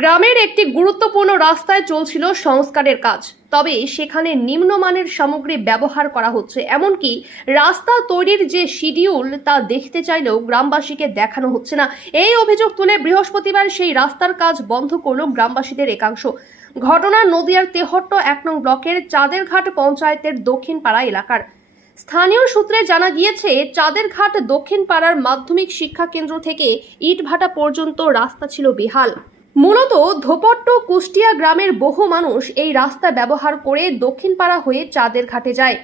গ্রামের একটি গুরুত্বপূর্ণ রাস্তায় চলছিল সংস্কারের কাজ, তবে সেখানে নিম্নমানের সামগ্রী ব্যবহার করা হচ্ছে। এমনকি রাস্তা তৈরির যে শিডিউল তা দেখতে চাইলেও গ্রামবাসীকে দেখানো হচ্ছে না। এই অভিযোগ তুলে বৃহস্পতিবার সেই রাস্তার কাজ বন্ধ করল গ্রামবাসীদের একাংশ। ঘটনা নদিয়ার তেহট্ট 1 নং ব্লকের চাঁদেরঘাট পঞ্চায়েতের দক্ষিণ পাড়া এলাকার। স্থানীয় সূত্রে জানা গিয়েছে, চাঁদেরঘাট দক্ষিণ পাড়ার মাধ্যমিক শিক্ষা কেন্দ্র থেকে ইটভাটা পর্যন্ত রাস্তা ছিল বেহাল। মূলত ধোপট্ট কুষ্টিয়া গ্রামের বহু মানুষ এই রাস্তা ব্যবহার করে দক্ষিণ পাড়া হয়ে চাঁদেরঘাটে যায়।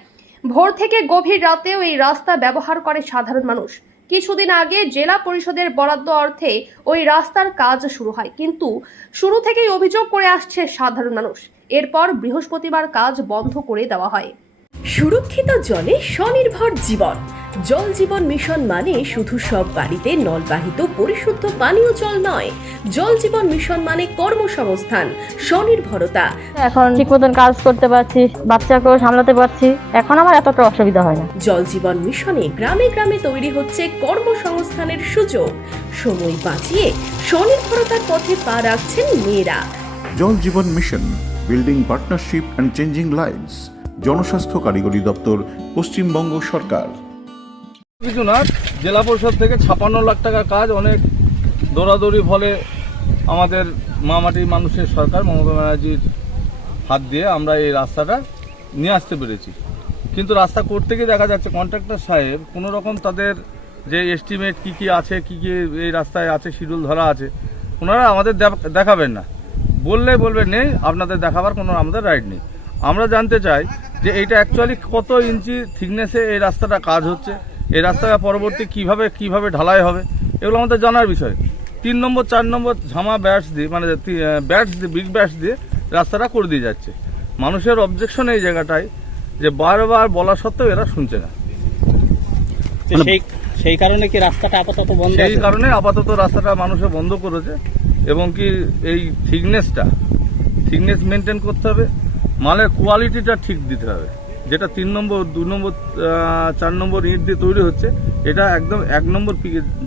ভোর থেকে গভীর রাতেও এই রাস্তা ব্যবহার করে সাধারণ মানুষ। কিছুদিন আগে জেলা পরিষদের বরাদ্দ অর্থে ওই রাস্তার কাজ শুরু হয়, কিন্তু শুরু থেকেই অভিযোগ করে আসছে সাধারণ মানুষ। এরপর বৃহস্পতিবার কাজ বন্ধ করে দেওয়া হয়। সুরক্ষিত জলে স্বনির্ভর জীবন। জল জীবন মিশন মানে শুধু সব বাড়িতে নলবাহিত পরিশুদ্ধ পানীয় জল নয়, জল জীবন মিশন মানে কর্মসংস্থান, স্বনির্ভরতা। এখন ঠিক মতন কাজ করতে পারছি, বাচ্চাকেও সামলাতে পারছি, এখন আমার এতটা অসুবিধা হয় না। জল জীবন মিশনে গ্রামে গ্রামে তৈরি হচ্ছে কর্মসংস্থানের সুযোগ। সময় বাঁচিয়ে স্বনির্ভরতার পথে পা রাখছেন মেয়েরা। Jal Jeevan mission, building partnership and changing lives. জনস্বাস্থ্য কারিগরি দপ্তর, পশ্চিমবঙ্গ সরকার। কিছু না, জেলা পরিষদ থেকে 56 লাখ টাকার কাজ, অনেক দৌড়াদৌড়ি ফলে আমাদের মামাটির মানুষের সরকার মমতা ব্যানার্জির হাত দিয়ে আমরা এই রাস্তাটা নিয়ে আসতে পেরেছি। কিন্তু রাস্তা করতে গিয়ে দেখা যাচ্ছে কন্ট্রাক্টর সাহেব কোনো রকম তাদের যে এস্টিমেট কী আছে, কী এই রাস্তায় আছে, শিডিউল ধরা আছে, ওনারা আমাদের দেখাবেন না। বলবে নেই, আপনাদের দেখাবার কোনো আমাদের রাইট নেই। আমরা জানতে চাই যে এইটা অ্যাকচুয়ালি কত ইঞ্চি থিকনেসে এই রাস্তাটা কাজ হচ্ছে, এই রাস্তাটা পরবর্তী কিভাবে ঢালাই হবে, এগুলো আমাদের জানার বিষয়। 3 নম্বর 4 নম্বর ঝামা ব্যাটস দিয়ে, মানে বিগ ব্যাটস দিয়ে রাস্তাটা করে দিয়ে যাচ্ছে। মানুষের অবজেকশন এই জায়গাটায় যে বারবার বলা সত্ত্বেও এরা শুনছে না। সেই কারণে কি রাস্তাটা আপাতত বন্ধ? সেই কারণে আপাতত রাস্তাটা মানুষে বন্ধ করেছে। এবং কি এই থিকনেস মেনটেন করতে হবে, মালের কোয়ালিটিটা ঠিক দিতে হবে। যেটা 3 নম্বর 2 নম্বর 4 নম্বর ইট দিয়ে তৈরি হচ্ছে, এটা একদম 1 নম্বর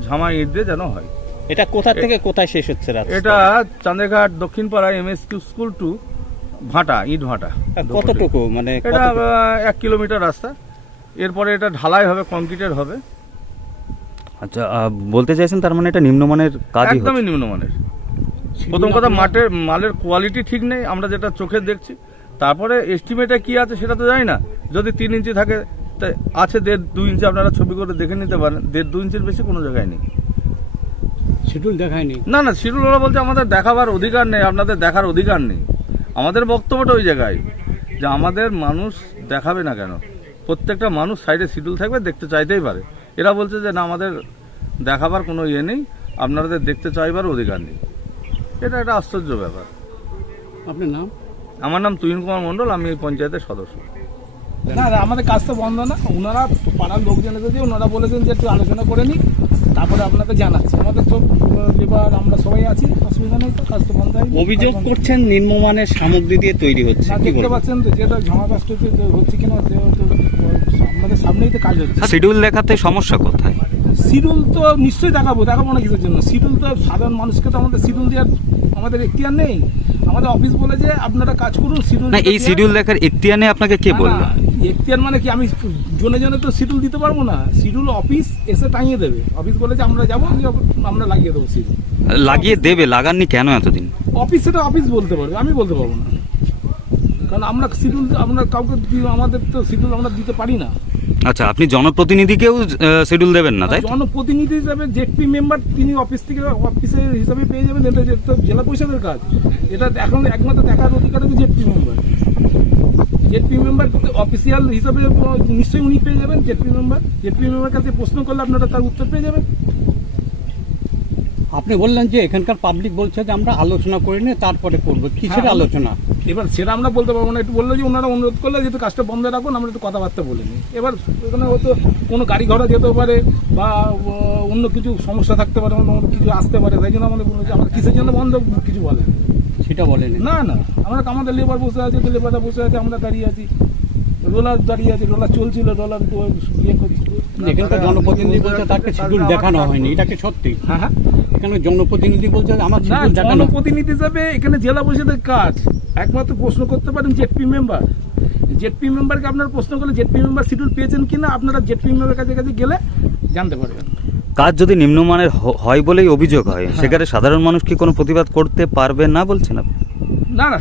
ঝামা ইট দিয়ে যেন হয়। এটা কোথা থেকে কোথায় শেষ হচ্ছে রাস্তা? এটা চাঁদেরঘাট দক্ষিণ পাড়া MSQ স্কুল টু ভাটা, ইট ভাটা। কতটুকু, মানে এটা 1 কিলোমিটার রাস্তা। এরপরে এটা ঢালাই হবে, কংক্রিটের হবে। আচ্ছা, বলতে চাইছেন তার মানে এটা নিম্নমানের কাজ? একদমই নিম্নমানের। প্রথম কথা, মালের কোয়ালিটি ঠিক নেই, আমরা যেটা চোখে দেখছি। তারপরে এস্টিমেটে কি আছে সেটা তো জানি না। যদি 3 ইঞ্চি থাকে, আছে 1.5-2 ইঞ্চি, আপনারা ছবি করে দেখে নিতে পারেন। 1.5-2 ইঞ্চির বেশি কোনো জায়গায় নেই। শিডিউল দেখায়নি? না, শিডিউল ওরা বলছে আমাদের দেখাবার অধিকার নেই, আপনাদের দেখার অধিকার নেই। আমাদের বক্তব্যটা ওই জায়গায় যে আমাদের মানুষ দেখাবে না কেন? প্রত্যেকটা মানুষ সাইডে শিডিউল থাকবে, দেখতে চাইতেই পারে। এরা বলছে যে না, আমাদের দেখাবার কোনো ইয়ে নেই, আপনাদের দেখতে চাইবার অধিকার নেই। এটা একটা আশ্চর্য ব্যাপার। আপনার নাম? আমার নাম তুহিন কুমার মণ্ডল, আমি এই পঞ্চায়েতের সদস্য। না, আমাদের কাজ তো বন্ধ না। ওনারা পাড়ার লোকজনের যদি ওনারা বলেছেন যে একটু আলোচনা করে নিই, তারপরে আপনাকে জানাচ্ছি। আমাদের তো লেবার আমরা সবাই আছি, অসুবিধা নেই, তো কাজ তো বন্ধ হয়। অভিযোগ করছেন নিম্নমানের সামগ্রী দিয়ে তৈরি হচ্ছে। দেখতে পাচ্ছেন তো যেটা ঝামা কাজটা হচ্ছে কিনা, আমাদের সামনেই তো কাজ হচ্ছে। শিডিউল দেখাতে সমস্যা কোথায়? শিডিউল তো নিশ্চয়ই দেখাবো না কিসের জন্য? শিডিউল তো সাধারণ মানুষকে তো আমাদের শিডিউল দেওয়ার আমাদের এখতিয়ার নেই। আমাদের অফিস বলে যে আপনারা কাজ করুন, শিডিউল। না, এই শিডিউল দেখার এখতিয়ার নেই আপনাকে কে বলল? এখতিয়ার মানে কি, আমি জনে তো শিডিউল দিতে পারবো না। শিডিউল অফিস এসে টাঙিয়ে দেবে। অফিস বলে যে আমরা যাবো, আমরা লাগিয়ে দেবো শিডিউল। লাগিয়ে দেবে, লাগাননি কেন এতদিন? অফিস, সেটা অফিস বলতে পারবে, আমি বলতে পারবো না। কারণ আমরা শিডিউল, আমরা কাউকে, আমাদের তো শিডিউল আমরা দিতে পারি না। আচ্ছা, আপনি জনপ্রতিনিধিকেও শিডিউল দেবেন না, তাই? জনপ্রতিনিধি হিসাবে জেডপি মেম্বার, তিনি অফিস থেকে অফিসের হিসাবে পেয়ে যাবেন। এটা তো জেলা পরিষদের কাজ। এটা এখন একমাত্র দেখার অধিকার হচ্ছে ZP member. ZP member official হিসাবে নিশ্চয়ই উনি পেয়ে যাবেন। জেডপি মেম্বার কাছে প্রশ্ন করলে আপনারা তার উত্তর পেয়ে যাবেন। আপনি বললেন যে এখানকার পাবলিক বলছে যে আমরা আলোচনা করে নিয়ে তারপরে করবো। কিসের আলোচনা? এবার সেটা আমরা বলতে পারবো না। একটু বললো যে ওনারা অনুরোধ করলে যেহেতু কাজটা বন্ধ রাখুন, আমরা একটু কথাবার্তা বলে নিই। এবার ওখানে হয়তো কোনো গাড়ি ঘোড়া যেতে পারে বা অন্য কিছু সমস্যা থাকতে পারে, অন্য কিছু আসতে পারে। তাই জন্য আমাদের বললো যে আমরা কিসের জন্য বন্ধ, কিছু বলে সেটা বলেন না। আমরা আমাদের লেবার বসে আছে, তো লেবাররা বসে আছে, আমরা দাঁড়িয়ে আছি। রোলার দাঁড়িয়ে আছে, রোলার চলছিল, রোলার ইয়ে করছি। এখানকার জনপ্রতিনিধি বলছে তাকে শিডিউল দেখানো হয়নি, এটা কি সত্যি? হ্যাঁ, এখানে জনপ্রতিনিধি বলছে যে আমার না, শিডিউল দেখানো। জনপ্রতিনিধি হিসাবে এখানে জেলা পরিষদের কাজ। একমাত্র প্রশ্ন করতে পারেন জেডপি মেম্বার। জেডপি মেম্বারকে আপনারা প্রশ্ন করলে জেডপি মেম্বার শিডিউল পেয়েছেন কিনা আপনারা জেডপি মেম্বারের কাছে গেলে জানতে পারবেন। কাজ যদি নিম্নমানের হয় বলেই অভিযোগ হয়, সেখানে সাধারণ মানুষ কি কোনো প্রতিবাদ করতে পারবে না বলছেন আপনি? না না,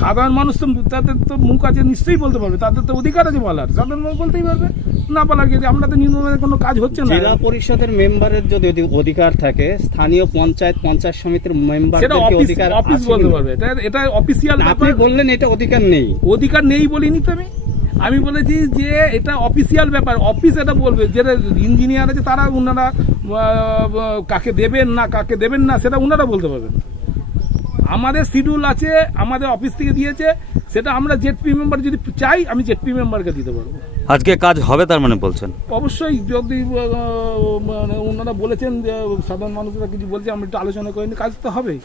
সাধারণ মানুষ তো তাদের তো মুখ আছে, নিশ্চয়ই বলতে পারবে, তাদের তো অধিকার আছে বলার, সাধারণ মানুষ বলতেই পারবে। না বলার কি, আমরা তো নিম্নমানের কোনো কাজ হচ্ছে না। জেলা পরিষদের মেম্বারের যদি অধিকার থাকে, স্থানীয় পঞ্চায়েত সমিতির মেম্বার সেটা অফিস বলতে পারবে। এটা অফিসিয়াল আপনি ব্যাপার। বললেন এটা অধিকার নেই। অধিকার নেই বলিনি তো আমি বলেছি যে এটা অফিসিয়াল ব্যাপার, অফিস এটা বলবে। যেটা ইঞ্জিনিয়ার আছে তারা ওনারা কাকে দেবেন না সেটা ওনারা বলতে পারবেন। আমাদের শিডিউল আছে, আমাদের অফিস থেকে দিয়েছে, সেটা আমরা জেডপি মেম্বার যদি চাই আমি জেডপি মেম্বারকে দিতে পারবো। আজকে কাজ হবে তার মানে বলছেন? অবশ্যই, যদি ওনারা বলেছেন যে সাধারণ মানুষরা কিছু বলছে, আমরা একটু আলোচনা করিনি, কাজ তো হবেই।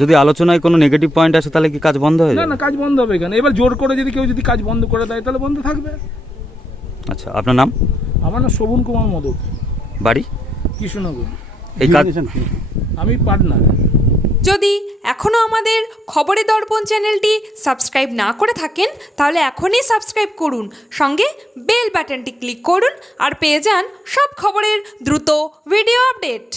যদি আলোচনায় কোনো নেগেটিভ পয়েন্ট আসে তাহলে কি কাজ বন্ধ হয়ে না যাবে? না, কাজ বন্ধ হবে কেন? এবার জোর করে যদি কেউ কাজ বন্ধ করে দেয় তাহলে বন্ধ থাকবে। আচ্ছা, আপনার নাম? আমার নাম শোভন কুমার মোদক, বাড়ি? কৃষ্ণনগর। এই কাজ আমি পার্টনার। যদি এখনও আমাদের খবরের দর্পণ চ্যানেলটি সাবস্ক্রাইব না করে থাকেন তাহলে এখনই সাবস্ক্রাইব করুন, সঙ্গে বেল বাটনটি ক্লিক করুন আর পেয়ে যান সব খবরের দ্রুত ভিডিও আপডেট।